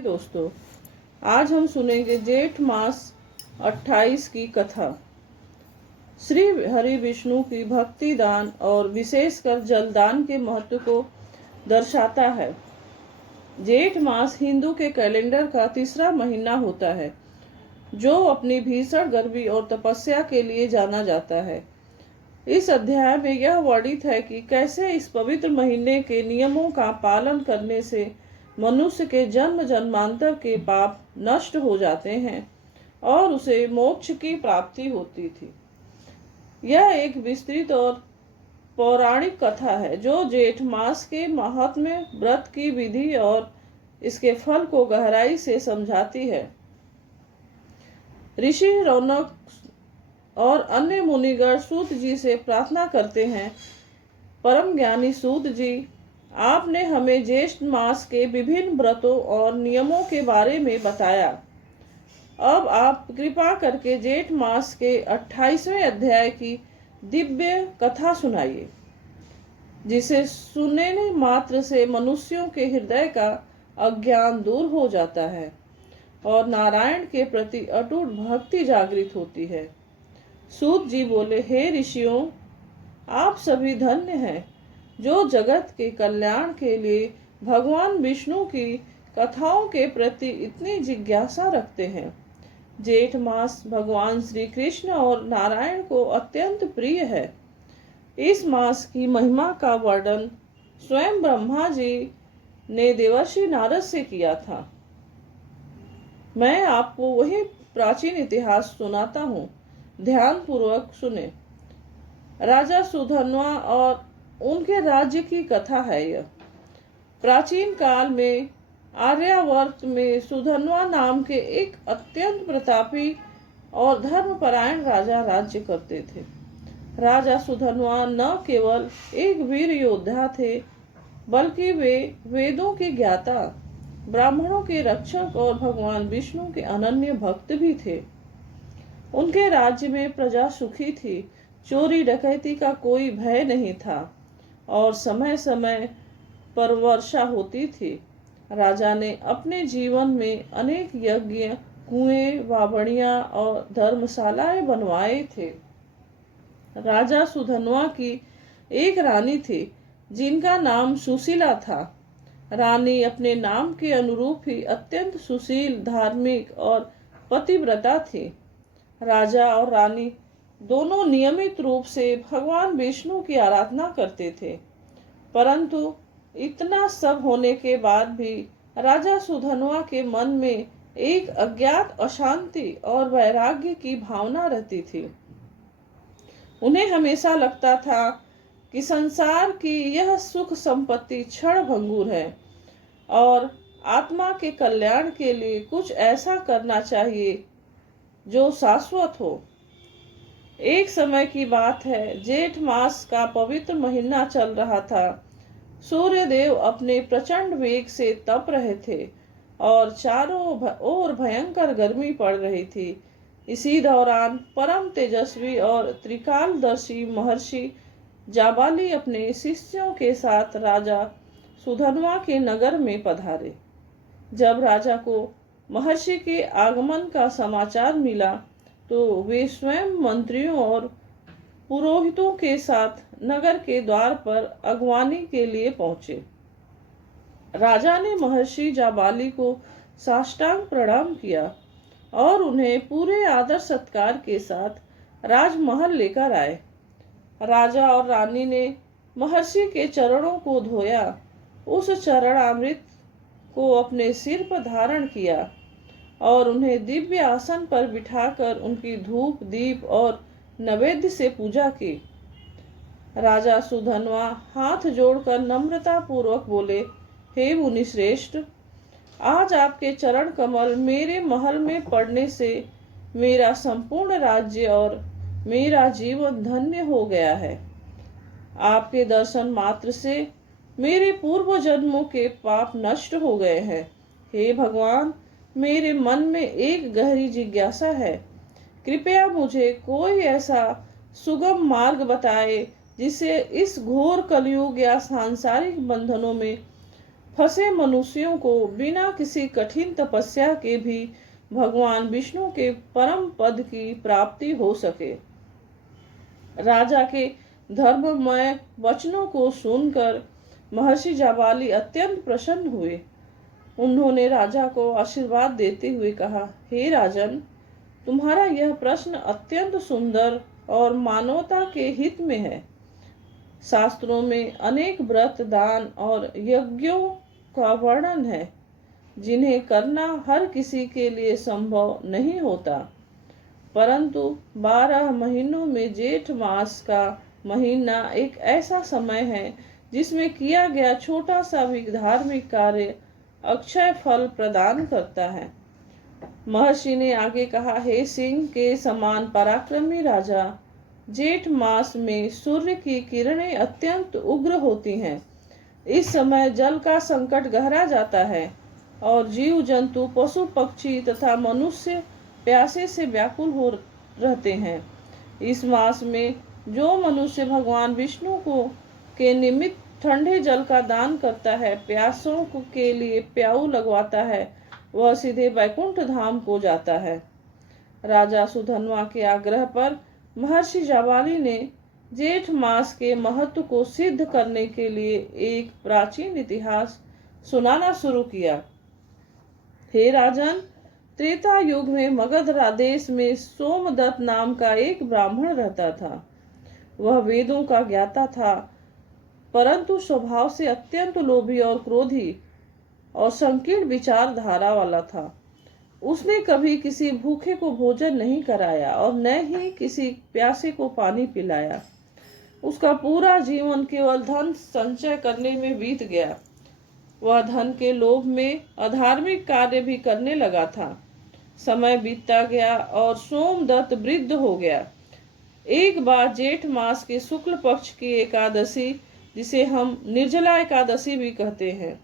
दोस्तों, आज हम सुनेंगे जेठ मास 28 की कथा। श्री हरि विष्णु की भक्ति दान और विशेषकर जलदान के महत्व को दर्शाता है। जेठ मास हिंदू के कैलेंडर का तीसरा महीना होता है, जो अपनी भीषण गर्मी और तपस्या के लिए जाना जाता है। इस अध्याय में यह वर्णित है कि कैसे इस पवित्र महीने के नियमों का पालन करने से मनुष्य के जन्म जन्मांतर के पाप नष्ट हो जाते हैं और उसे मोक्ष की प्राप्ति होती थी। यह एक विस्तृत और पौराणिक कथा है जो जेठ मास के महात्म्य, व्रत की विधि और इसके फल को गहराई से समझाती है। ऋषि रौनक और अन्य मुनिगण सूत जी से प्रार्थना करते हैं, परम ज्ञानी सूत जी, आपने हमें जेठ मास के विभिन्न व्रतों और नियमों के बारे में बताया। अब आप कृपा करके जेठ मास के 28वें अध्याय की दिव्य कथा सुनाइए, जिसे सुनने मात्र से मनुष्यों के हृदय का अज्ञान दूर हो जाता है और नारायण के प्रति अटूट भक्ति जागृत होती है। सूत जी बोले, हे ऋषियों, आप सभी धन्य हैं जो जगत के कल्याण के लिए भगवान विष्णु की कथाओं के प्रति इतनी जिज्ञासा रखते हैं। जेठ मास भगवान श्री कृष्ण और नारायण को अत्यंत प्रिय है। इस मास की महिमा का वर्णन स्वयं ब्रह्मा जी ने देवर्षि नारद से किया था। मैं आपको वही प्राचीन इतिहास सुनाता हूँ, ध्यान पूर्वक सुने। राजा सुधन्वा और उनके राज्य की कथा है यह। प्राचीन काल में आर्यावर्त में सुधन्वा नाम के एक अत्यंत प्रतापी और धर्मपरायण राजा राज्य करते थे। राजा सुधन्वा न केवल एक वीर योद्धा थे, बल्कि वे वेदों के ज्ञाता, ब्राह्मणों के रक्षक और भगवान विष्णु के अनन्य भक्त भी थे। उनके राज्य में प्रजा सुखी थी, चोरी डकैती का कोई भय नहीं था और समय समय पर वर्षा होती थी। राजा ने अपने जीवन में अनेक यज्ञ, कुएं, वावड़ियां और धर्मशालाएं बनवाए थे। राजा सुधन्वा की एक रानी थी जिनका नाम सुशीला था। रानी अपने नाम के अनुरूप ही अत्यंत सुशील, धार्मिक और पतिव्रता थी। राजा और रानी दोनों नियमित रूप से भगवान विष्णु की आराधना करते थे, परंतु इतना सब होने के बाद भी राजा सुधन्वा के मन में एक अज्ञात अशांति और वैराग्य की भावना रहती थी। उन्हें हमेशा लगता था कि संसार की यह सुख संपत्ति क्षण भंगुर है और आत्मा के कल्याण के लिए कुछ ऐसा करना चाहिए जो शाश्वत हो। एक समय की बात है, जेठ मास का पवित्र महीना चल रहा था। सूर्य देव अपने प्रचंड वेग से तप रहे थे और चारों ओर भयंकर गर्मी पड़ रही थी। इसी दौरान परम तेजस्वी और त्रिकालदर्शी महर्षि जाबाली अपने शिष्यों के साथ राजा सुधन्वा के नगर में पधारे। जब राजा को महर्षि के आगमन का समाचार मिला तो वे स्वयं मंत्रियों और पुरोहितों के साथ नगर के द्वार पर अगवानी के लिए पहुंचे। राजा ने महर्षि जाबाली को साष्टांग प्रणाम किया और उन्हें पूरे आदर सत्कार के साथ राजमहल लेकर आए। राजा और रानी ने महर्षि के चरणों को धोया, उस चरणामृत को अपने सिर पर धारण किया और उन्हें दिव्य आसन पर बिठाकर उनकी धूप, दीप और नैवेद्य से पूजा की। राजा सुधन्वा हाथ जोड़कर नम्रता पूर्वक बोले, हे मुनि श्रेष्ठ, आज आपके चरण कमल मेरे महल में पड़ने से मेरा संपूर्ण राज्य और मेरा जीवन धन्य हो गया है। आपके दर्शन मात्र से मेरे पूर्व जन्मों के पाप नष्ट हो गए हैं। हे भगवान, मेरे मन में एक गहरी जिज्ञासा है, कृपया मुझे कोई ऐसा सुगम मार्ग बताए जिससे इस घोर कलयुग या सांसारिक बंधनों में फंसे मनुष्यों को बिना किसी कठिन तपस्या के भी भगवान विष्णु के परम पद की प्राप्ति हो सके। राजा के धर्ममय वचनों को सुनकर महर्षि जाबाली अत्यंत प्रसन्न हुए। उन्होंने राजा को आशीर्वाद देते हुए कहा, हे राजन, तुम्हारा यह प्रश्न अत्यंत सुंदर और मानवता के हित में है। शास्त्रों में अनेक व्रत, दान और यज्ञों का वर्णन है, जिन्हें करना हर किसी के लिए संभव नहीं होता। परंतु 12 महीनों में जेठ मास का महीना एक ऐसा समय है जिसमें किया गया छोटा सा भी धार्मिक कार्य अक्षय फल प्रदान करता है। महर्षि ने आगे कहा, हे सिंह के समान पराक्रमी राजा, जेठ मास में सूर्य की किरणें अत्यंत उग्र होती हैं। इस समय जल का संकट गहरा जाता है और जीव जंतु, पशु पक्षी तथा मनुष्य प्यासे से व्याकुल हो रहते हैं। इस मास में जो मनुष्य भगवान विष्णु को के निमित्त ठंडे जल का दान करता है, प्यासों के लिए प्याऊ लगवाता है, वह सीधे वैकुंठ धाम को जाता है। राजा सुधन्वा के आग्रह पर महर्षि जाबाली ने जेठ मास के महत्व को सिद्ध करने के लिए एक प्राचीन इतिहास सुनाना शुरू किया। हे राजन, त्रेता युग में मगध देश में सोमदत्त नाम का एक ब्राह्मण रहता था। वह वेदों का ज्ञाता था, परंतु स्वभाव से अत्यंत लोभी और क्रोधी और संकीर्ण विचारधारा वाला था। उसने कभी किसी भूखे को भोजन नहीं कराया और न ही किसी प्यासे को पानी पिलाया। उसका पूरा जीवन केवल धन संचय करने में बीत गया। वह धन के लोभ में अधार्मिक कार्य भी करने लगा था। समय बीतता गया और सोमदत्त वृद्ध हो गया। एक बार जेठ मास के शुक्ल पक्ष की एकादशी, जिसे हम निर्जला एकादशी भी कहते हैं,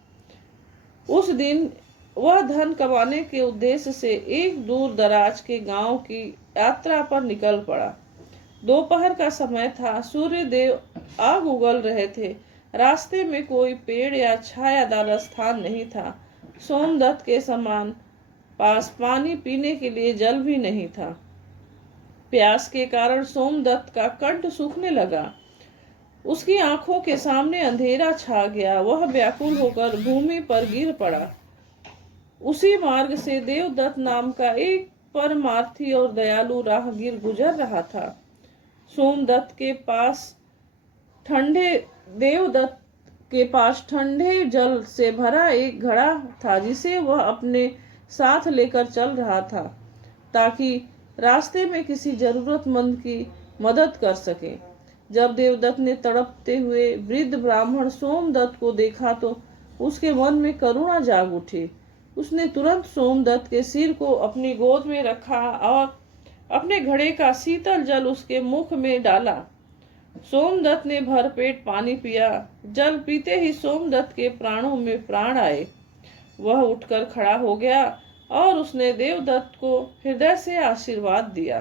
उस दिन वह धन कमाने के उद्देश्य से एक दूर दराज के गांव की यात्रा पर निकल पड़ा। दोपहर का समय था। सूर्य देव आग उगल रहे थे। रास्ते में कोई पेड़ या छायादार स्थान नहीं था। सोमदत्त के समान पास पानी पीने के लिए जल भी नहीं था। प्यास के कारण सोमदत्त का कंठ सूखने लगा। उसकी आंखों के सामने अंधेरा छा गया। वह व्याकुल होकर भूमि पर गिर पड़ा। उसी मार्ग से देवदत्त नाम का एक परमार्थी और दयालु राहगीर गुजर रहा था। सोमदत्त के पास ठंडे जल से भरा एक घड़ा था, जिसे वह अपने साथ लेकर चल रहा था, ताकि रास्ते में किसी जरूरतमंद की मदद कर सके। जब देवदत्त ने तड़पते हुए वृद्ध ब्राह्मण सोमदत्त को देखा तो उसके मन में करुणा जाग उठी। उसने तुरंत सोमदत्त के सिर को अपनी गोद में रखा और अपने घड़े का शीतल जल उसके मुख में डाला। सोमदत्त ने भरपेट पानी पिया। जल पीते ही सोमदत्त के प्राणों में प्राण आए। वह उठकर खड़ा हो गया और उसने देवदत्त को हृदय से आशीर्वाद दिया।